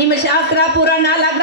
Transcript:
ನಿಮ್ಮ ಶಾಸ್ತ್ರ ಪುರಾಣ ಲಗ್ನ